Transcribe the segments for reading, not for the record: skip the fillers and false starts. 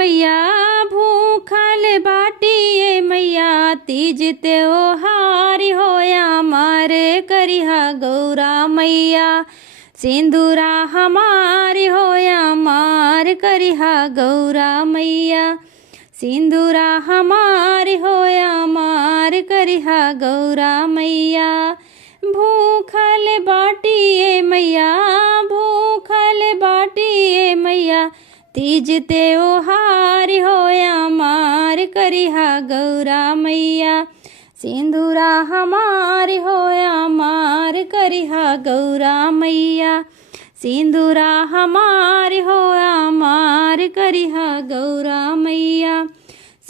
मैया भूखल बाटिए मैया तीज त्योहार होया मार करिहा गौरा मैया सिंदूरा हमार होया मार करिहा गौरा मैया सिंदूरा हमार होया मार करिहा गौरा मैया भूखल बाटिए मैया भूखल बाटिए मैया तीज त्योहार होया मार करिहा गौरा मैया सिंदूरा हमार होया मार करिहा गौरा मैया सिंदूरा हमार होया मार करिहा गौरा मैया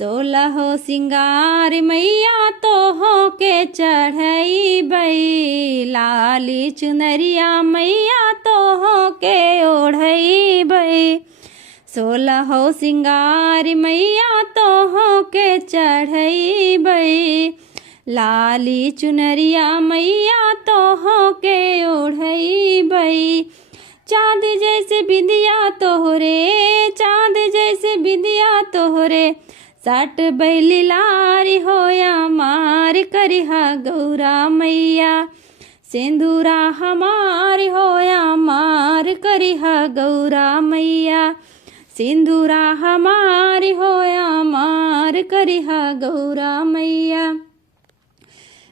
16 सिंगार मैया तो हो के चढ़ई बई लाली चुनरिया मैया तो हो के ओढ़ई बई 16 सिंगार मैया तो हो के चढ़ई बई लाली चुनरिया मैया तो हो के ओढ़ई बई चाँद जैसे बिंदिया तोहरे चाँद जैसे बिंदिया तोहरे सट बैली लारी होया मार करिहा गौरा मैया सिंदूरा हमार होया मार करिहा गौरा मैया सिंदूरा हमार होया मार करिहा गौरा मैया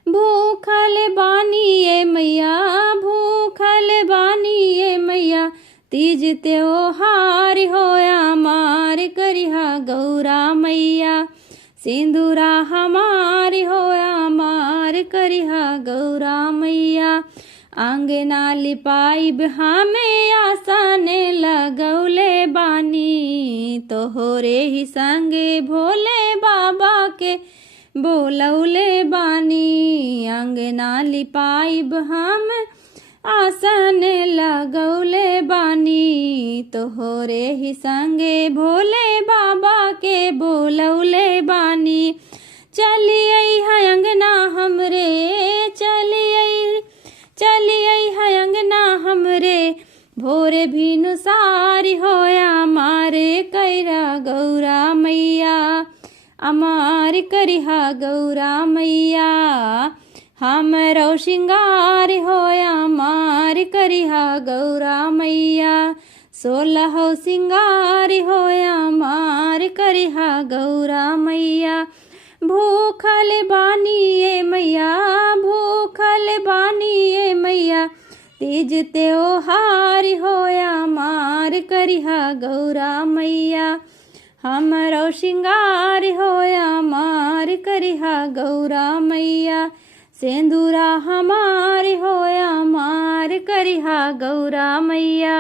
भूखल बानिए मैया भूखल बानिए मैया तीज त्योहार होया मार करिहा गौरा मैया सिंदूरा हमार होया मार करिहा गौरा मैया आंगना लिपाइब हमें आसान लगौले बानी तोहरे ही संगे भोले बाबा के बोलौले बानी अंगना लिपाइब हम आसन लगौले बानी तोहरे ही संगे भोले बाबा के बोलौले बानी चलिए है अंगना हमरे चलिए है अंगना हमरे भोरे भी नुसारी होया मारे कैरा गौरा मैया अमार करिहा गौरा मैया हमरो श्रृंगार होया मार करिहा गौरा मैया 16 सिंगार होया मार करिहा गौरा मैया भूखल बानिए मैया भूखल बानिए मैया तीज त्योहार होया मार करिहा गौरा मैया हमरो श्रृंगार होया मार करिहा गौरा मैया सिंदूरा हमार होया मार करिहा गौरा मैया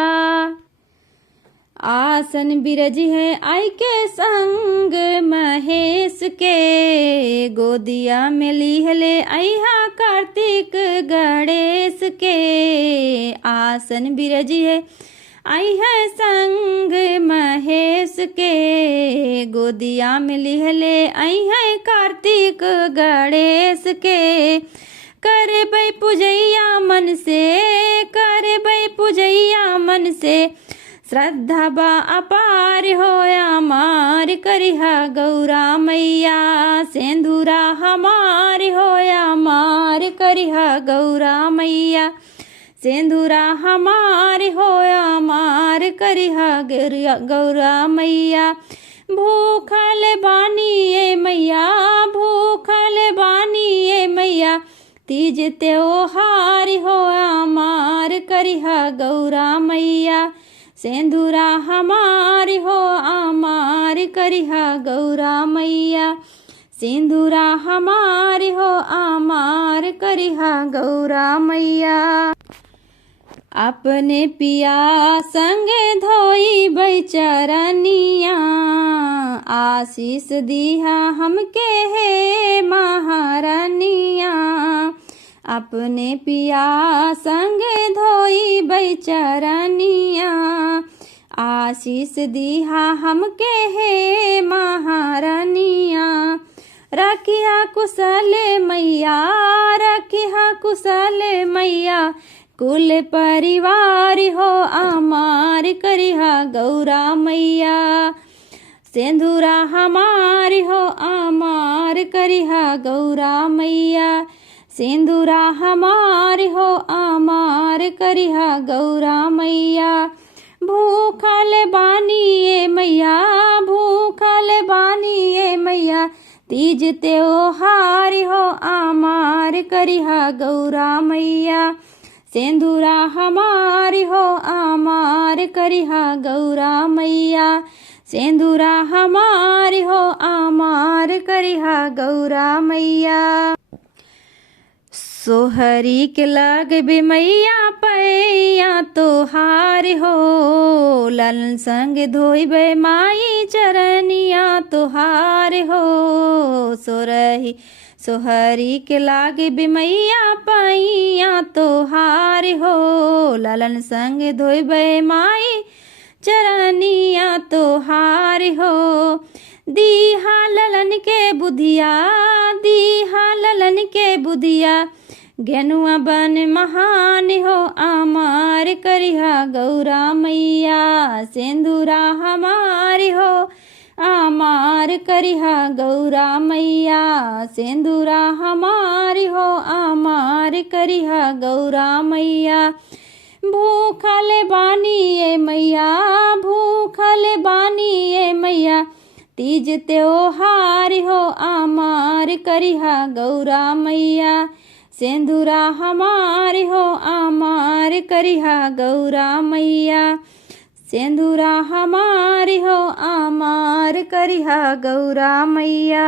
आसन बिरज है आई के संग महेश के गोदिया में लिहले अहा कार्तिक गणेश के आसन बिरज है आई है संग महेश के गोदिया में लिहले आई है कार्तिक गणेश के करबै पूजैया मन से करबै पूजैया मन से श्रद्धा बा अपार होया मार करिहा गौरा मैया सिंदूरा हमार होया मार करिहा गौरा मैया सिंदूरा हमार होया मार करिहा गौरा मैया भूखल बानिए मैया भूखल बानिए मैया तीज त्योहार होया मार करिहा गौरा मैया सिंदूरा हमार हो आमार करिहा गौरा मैया सिंदूरा हमार हो आमार करिहा गौरा मैया अपने पिया संगे धोई बैचरनिया आशीष दिहा हमके हे महारानिया अपने पिया संगे धोई बैचरनिया आशीष दिहा हमके हे महारानिया रखिया कुशल मैया रखिया कुशल मैया कुल परिवार हो आमार करिहा गौरा मैया सेंदूरा हमारी हो आमार करिहा गौरा मैया। सेंदूरा हमारी हो आमार करिहा गौरा मैया। भूखल बानी ए मैया, भूखल बानी ए मैया, तीज त्योहार हो आमार करिहा गौरा मैया। सेंदूरा हमारी हो आमार करिहा गौरा मैया। सेंदूरा हमारी हो आमार करिहा गौरा मैया। सोहरी के लगबे मैया पैया तोहार हो, लालन संग धोइबे माई चरनिया तोहार हो। सोहरी के लागबे मैया पैया तोहार हो, लालन संग धोइबे माई चरनिया तोहार हो। दीहा ललन के बुधिया, दीहा ललन के बुधिया, गेनुआ बन महान हो आमार करिहा गौरा मैया। सेंदूरा हमारी हो आमार करिहा गौरा मैया। सेंदूरा हमारी हो आमार करिहा गौरा मैया। भूखल बानी ए मैया, भूखल बानी ए मैया, तीज त्योहार हो आमार करिहा गौरा मैया। सेंदूरा हमारी हो आमार करिहा गौरा मैया। सेंदूरा हमारी हो आमार करिहा गौरा मैया।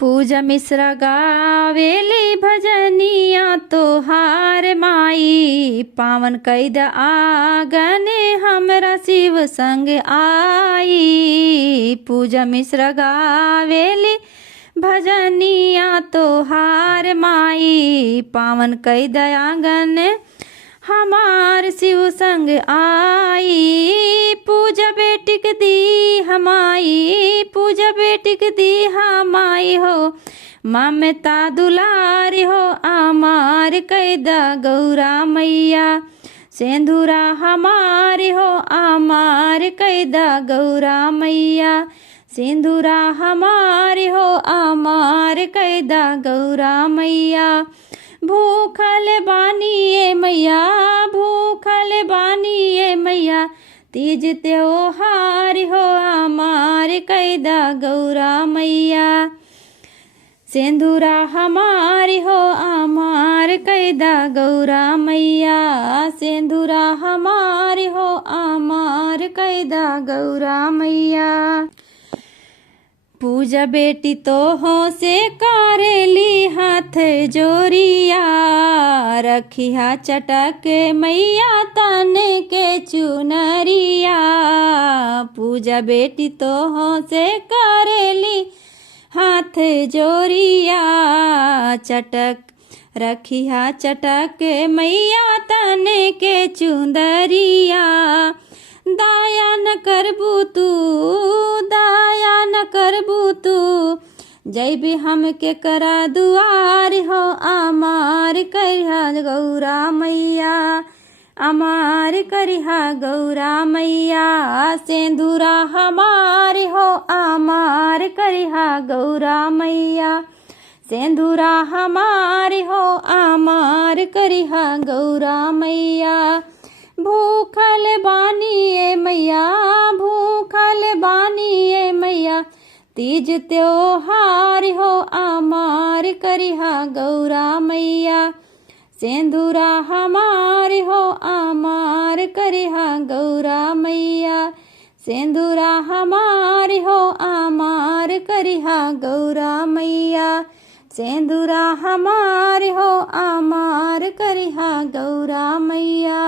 पूजा मिश्रा गावेली भजनिया तोहार माई, पावन कैद आगने हमरा शिव संग आई। पूजा मिश्रा गावेली भजनिया तोहार माई, पावन कैद आंगन हमार शिव संग आई। पूजा बेटिक दी हमाई, पूजा बेटिक दी हमाई हो, ममता दुलारी हो आमार कैदा गौरा मैया। सेंदूरा हमारी हो आमार कैदा गौरा मैया। सेंदूरा हमारी हो आमार कैदा गौरा मैया। भूखल बानी ए मैया, भूखल बानी ए मैया, तीज त्योहार हो आमार कैदा गौरा मैया। सेंदूरा हमारी हो आमार कैदा गौरा मैया। सेंदूरा हमारी हो आमार कैदा गौरा मैया। पूजा बेटी तो हो से करेली हाथ जोरिया, रखिया चटक मैया तन के चुनरिया। पूजा बेटी तो हो से करेली हाथ जोरिया, चटक रखिया चटक मैया तन के चुंदरिया। दाया न करबू तू, दाया न करबू तू, जैबे हम के करा दुआर हो आमार करिहा गौरा मैया। आमार करिहा गौरा मैया। सेंदूरा हमारी हो आमार करिहा गौरा मैया। सेंदूरा हमारी हो आमार करिहा गौरा मैया। भूखल बानी ए मैया, भूखल बानी ए मैया, तीज त्योहार हो आमार करिहा गौरा मैया। सेंदूरा हमारी हो आमार करिहा गौरा मैया। सेंदूरा हमारी हो आमार करिहा गौरा मैया। सेंदूरा हमारी हो आमार करिहा गौरा मैया।